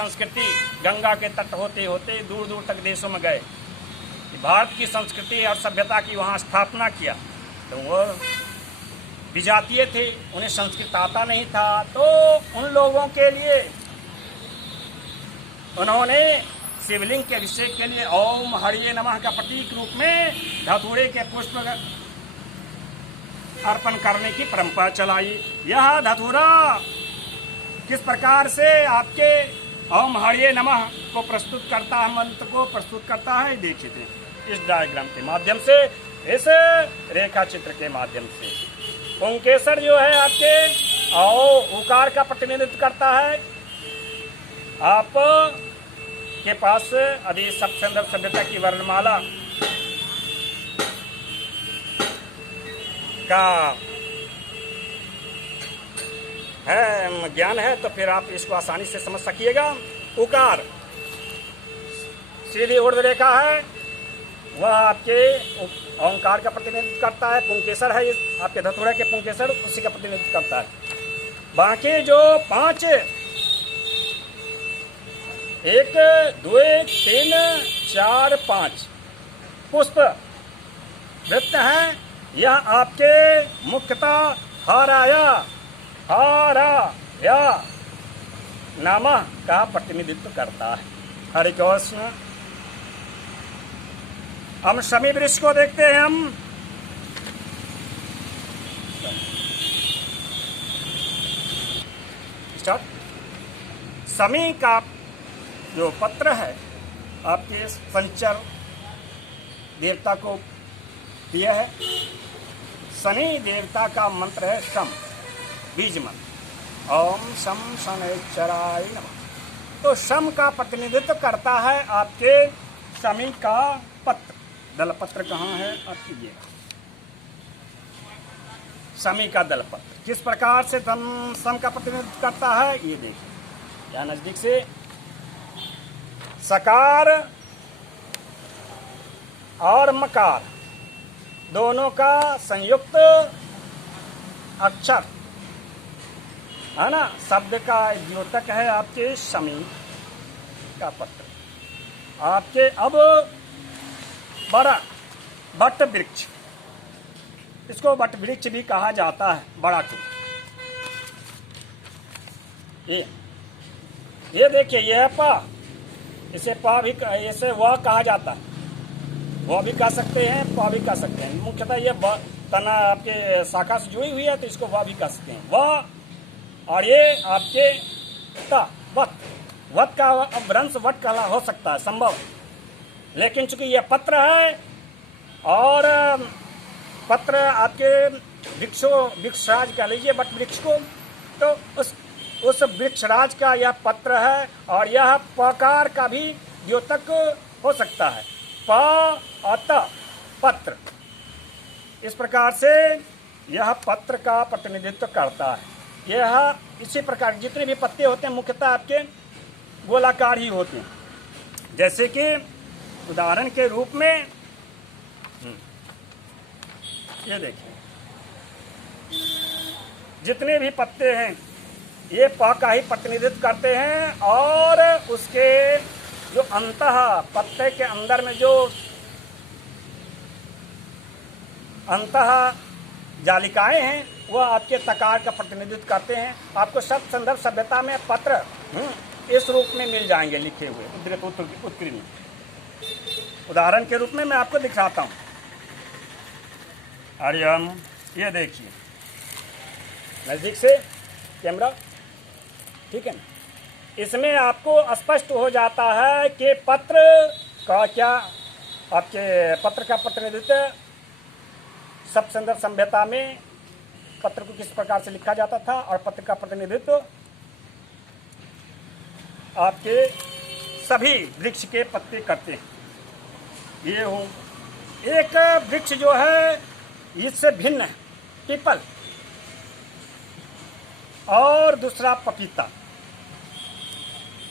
संस्कृति गंगा के तट होते होते दूर दूर तक देशों में गए, भारत की संस्कृति और सभ्यता की वहाँ स्थापना किया। तो वो विजातीय थे, उन्हें संस्कृत आता नहीं था, तो उन लोगों के लिए उन्होंने शिवलिंग के अभिषेक के लिए ओम हरिये नमः का प्रतीक रूप में धतूरे के पुष्प अर्पण करने की परंपरा चलाई। यह धतूरा किस प्रकार से आपके ओम हरिये नमः को प्रस्तुत करता है, मंत्र को प्रस्तुत करता है, देखिए थे इस डायग्राम के माध्यम से, इस रेखा चित्र के माध्यम से। पुंकेसर जो है आपके उकार का प्रतिनिधित्व करता है। आप के पास अभी सबसे अंदर सभ्यता की वर्णमाला का है ज्ञान है, तो फिर आप इसको आसानी से समझ सकिएगा। उकार सीधी ऊर्ध्व रेखा है, वह आपके ओंकार का प्रतिनिधित्व करता है। पुंकेसर है आपके धतूरे के पुंकेसर, उसी का प्रतिनिधित्व करता है। बाकी जो 5 1 2 3 4 5 पुष्प वृत्त हैं, यह आपके मुख्यतः हराया नमः का प्रतिनिधित्व करता है। हरे कृष्ण। हम शमी वृक्ष को देखते हैं। हम शमी का जो पत्र है आपके शनिचर देवता को दिया है। शनि देवता का मंत्र है शम, बीज मंत्र, ओम शम शनैश्चराय नमः। तो शम का प्रतिनिधित्व करता है आपके शमी का पत्र। दल पत्र कहाँ है आपकी, ये शमी का दल पत्र किस प्रकार से शम का प्रतिनिधित्व करता है, ये देखिए या नजदीक से। सकार और मकार दोनों का संयुक्त अक्षर है ना, शब्द का द्योतक है आपके शमी का पत्र। आपके अब बड़ा वट वृक्ष, इसको वट वृक्ष भी कहा जाता है, बड़ा को। ये देखिए, यह पा, इसे पा भी, इसे वह कहा जाता है, वह भी कह सकते हैं, पा भी कह सकते हैं। मुख्यतः ये तना आपके शाखा से जुड़ी हुई है, तो इसको वह भी कह सकते हैं, वह। और ये आपके वत का वंश वट का हो सकता है, संभव। लेकिन चूंकि ये पत्र है और पत्र आपके वृक्षराज कह लीजिए वट वृक्ष को, तो उस वृक्षराज का यह पत्र है। और यह पकार का भी द्योतक हो सकता है, प अत पत्र। इस प्रकार से यह पत्र का प्रतिनिधित्व करता है। यह इसी प्रकार जितने भी पत्ते होते हैं मुख्यतः आपके गोलाकार ही होते हैं। जैसे कि उदाहरण के रूप में ये देखिए, जितने भी पत्ते हैं ये प का ही प्रतिनिधित्व करते हैं। और उसके जो अंतः पत्ते के अंदर में जो अंतः जालिकाएं हैं वह आपके तकार का प्रतिनिधित्व करते हैं। आपको शब्द संदर्भ सभ्यता में पत्र इस रूप में मिल जाएंगे लिखे हुए उत्तरी में। उदाहरण के रूप में मैं आपको दिखाता हूँ। हरिओम, ये देखिए नजदीक से कैमरा, ठीक है ना। इसमें आपको स्पष्ट हो जाता है कि पत्र का क्या, आपके पत्र का प्रतिनिधित्व शब्द संदर्भ सभ्यता में पत्र को किस प्रकार से लिखा जाता था, और पत्र का प्रतिनिधित्व आपके सभी वृक्ष के पत्ते करते हैं। ये हो एक वृक्ष जो है इससे भिन्न है, पीपल, और दूसरा पपीता।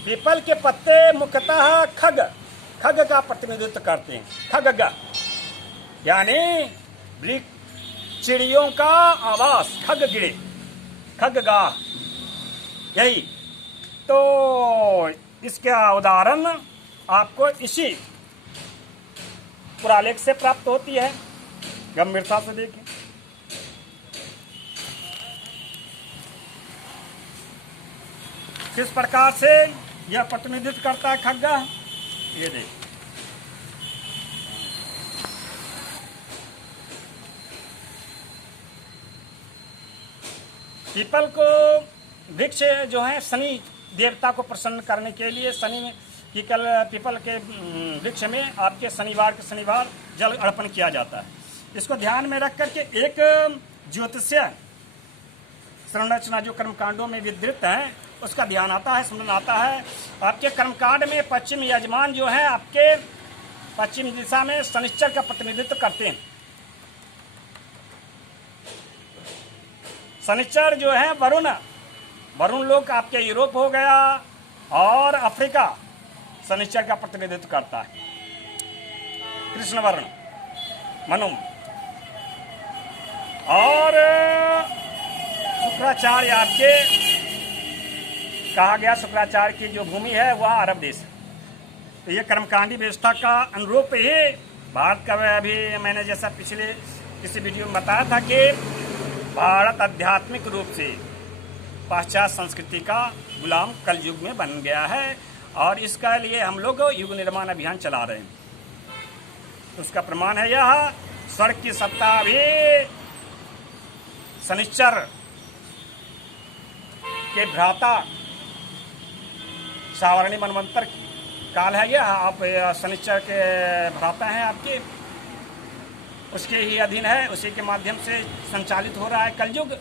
पीपल के पत्ते मुख्यतः खग का प्रतिनिधित्व करते हैं। खग यानी चिड़ियों का आवास, खग गिरे, खगगा, यही। तो इसका उदाहरण आपको इसी पुरालेख से प्राप्त होती है। गंभीरता से देखें। किस प्रकार से यह प्रतिनिधित्व करता है खग्गा, ये देख। पीपल को वृक्ष जो है शनि देवता को प्रसन्न करने के लिए शनि में पीपल के वृक्ष में आपके शनिवार जल अर्पण किया जाता है। इसको ध्यान में रख करके एक ज्योतिष्य संरचना जो कर्मकांडों में विधृत है उसका ध्यान आता है, स्मरण आता है। आपके कर्मकांड में पश्चिम यजमान जो है आपके पश्चिम दिशा में शनिश्चर का प्रतिनिधित्व करते हैं। शनिश्चर जो है वरुण लोक आपके यूरोप हो गया और अफ्रीका शनिश्चर का प्रतिनिधित्व करता है। कृष्ण वर्ण मनुम और शुक्राचार्य आपके कहा गया, शुक्राचार्य की जो भूमि है वह अरब देश है। तो ये कर्मकांडी व्यवस्था का अनुरूप ही भारत का अभी मैंने जैसा पिछले किसी वीडियो में बताया था कि भारत आध्यात्मिक रूप से पाश्चात्य संस्कृति का गुलाम कल युग में बन गया है और इसका लिए हम लोग युग निर्माण अभियान चला रहे हैं। उसका प्रमाण है यह, स्वर्ग की सत्ता भी शनिश्चर के भ्राता सावरणी मनवंतर काल है यह, आप शनिश्चर के भ्राता हैं आपके, उसके ही अधीन है, उसी के माध्यम से संचालित हो रहा है कलयुग।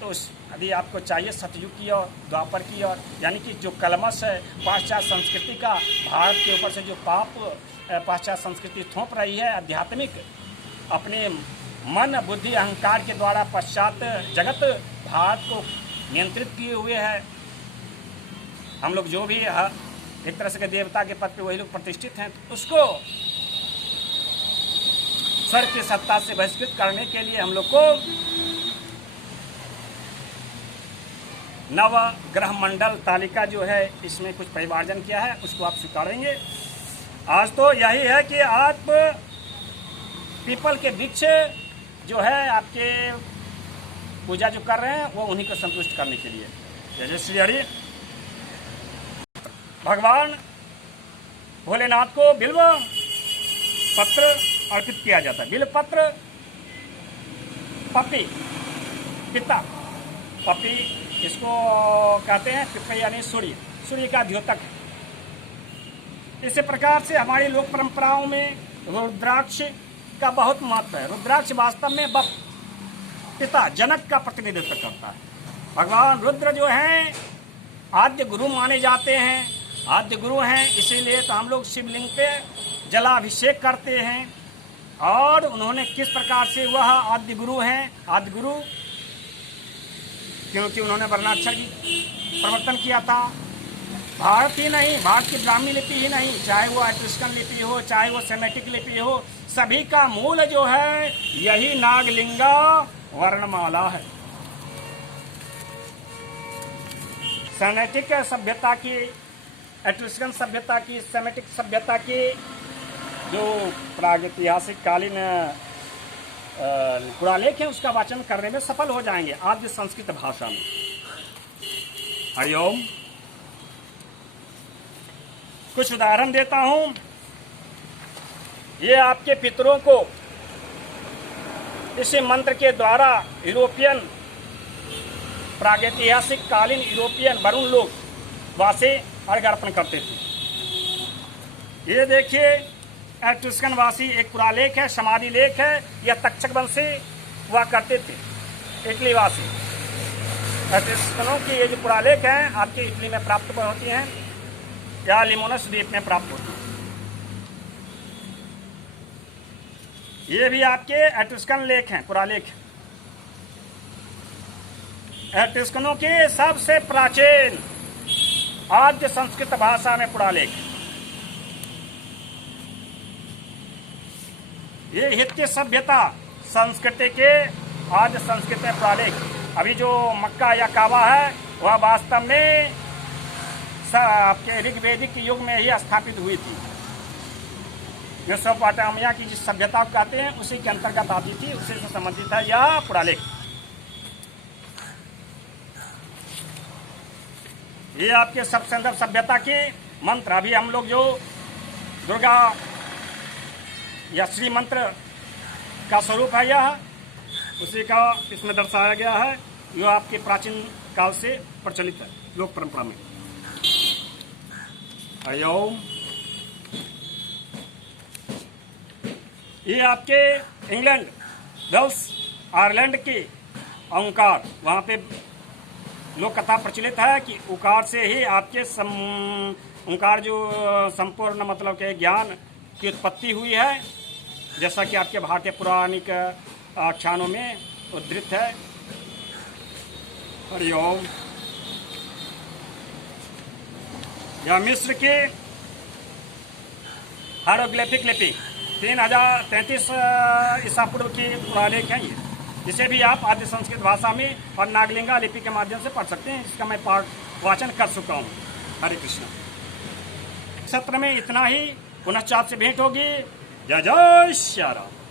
तो यदि आपको चाहिए सतयुग की और द्वापर की और यानी कि जो कलमश है पाश्चात्य संस्कृति का, भारत के ऊपर से जो पाप पाश्चात्य संस्कृति थोप रही है आध्यात्मिक, अपने मन बुद्धि अहंकार के द्वारा पाश्चात्य जगत भारत को नियंत्रित किए हुए है। हम लोग जो भी एक तरह से देवता के पद पे वही लोग प्रतिष्ठित हैं, तो उसको स्वर्ग की सत्ता से बहिष्कृत करने के लिए हम लोग को नव ग्रह मंडल तालिका जो है इसमें कुछ परिमार्जन किया है, उसको आप स्वीकारेंगे। आज तो यही है कि आप पीपल के वृक्ष जो है आपके पूजा जो कर रहे हैं वो उन्हीं को संतुष्ट करने के लिए। जय जय श्री हरि। भगवान भोलेनाथ को बिल्व पत्र अर्पित किया जाता है। बिल्व पत्र पपी पिता, पपी इसको कहते हैं, पिपे यानी सूर्य का द्योतक है। इसी प्रकार से हमारी लोक परंपराओं में रुद्राक्ष का बहुत महत्व है। रुद्राक्ष वास्तव में पिता जनक का प्रतिनिधित्व करता है। भगवान रुद्र जो हैं आद्य गुरु माने जाते हैं, आद्य गुरु हैं, इसीलिए तो हम लोग शिवलिंग पे जलाभिषेक करते हैं। और उन्होंने किस प्रकार से वह आद्य गुरु हैं, आद्य गुरु क्योंकि उन्होंने वर्णाक्षर की प्रवर्तन किया था। भारत ही नहीं, भारत की ब्राह्मी लिपि ही नहीं, चाहे वो एट्रुस्कन लिपि हो, चाहे वो सेमेटिक लिपि हो, सभी का मूल जो है यही नागलिंगा वर्णमाला है। सेमेटिक सभ्यता की, एट्रुस्कन सभ्यता की, सेमेटिक सभ्यता की जो प्रागैतिहासिक कालीन पुरालेख है उसका वाचन करने में सफल हो जाएंगे आद्य संस्कृत भाषा में। हरिओम। कुछ उदाहरण देता हूं। ये आपके पितरों को इसी मंत्र के द्वारा यूरोपियन प्रागैतिहासिक कालीन यूरोपियन वरुण लोग वासे अर्घ्य अर्पण करते थे। ये देखिए एट्रुस्कन वासी एक पुरालेख है, समाधि लेख है। यह तक्षक वंशी हुआ करते थे, इटली वासी। एट्रुस्कनों की ये जो पुरालेख हैं आपके इटली में प्राप्त होती हैं या लिमोनस द्वीप में प्राप्त होती हैं। ये भी आपके एट्रुस्कन लेख हैं, पुरालेख। एट्रुस्कनों के सबसे प्राचीन आद्य संस्कृत भाषा में पुरालेख। ये हित्य सभ्यता संस्कृति के आद्य संस्कृत पुरालेख। अभी जो मक्का या काबा है वह वास्तव में आपके ऋग्वेदिक युग में ही स्थापित हुई थी। मेसोपोटामिया की जिस सभ्यता को कहते हैं उसी के अंतर्गत आती थी, उसी से संबंधित है यह पुरालेख। ये आपके सब संदर्भ सभ्यता के मंत्र, अभी हम लोग जो दुर्गा या श्री मंत्र का स्वरूप है यह, उसी का इसमें दर्शाया गया है। जो आपके प्राचीन काल से प्रचलित है लोक परंपरा में। हरिओम। ये आपके इंग्लैंड, वेल्स, आयरलैंड के ओंकार, वहाँ पे लोक कथा प्रचलित है कि उकार से ही आपके ओंकार जो संपूर्ण मतलब के ज्ञान की उत्पत्ति हुई है, जैसा कि आपके भारतीय पौराणिक आख्यानों में उद्धृत है। हरिओम। यह मिस्र के हायरोग्लिफिक लिपि 3033 ईसा पूर्व की पुरालेख है ये, जिसे भी आप आदि संस्कृत भाषा में और नागलिंगा लिपि के माध्यम से पढ़ सकते हैं। इसका मैं पाठ वाचन कर चुका हूँ। हरे कृष्ण। सत्र में इतना ही, पुनश्च आपसे भेंट होगी। जय जय श्री राम।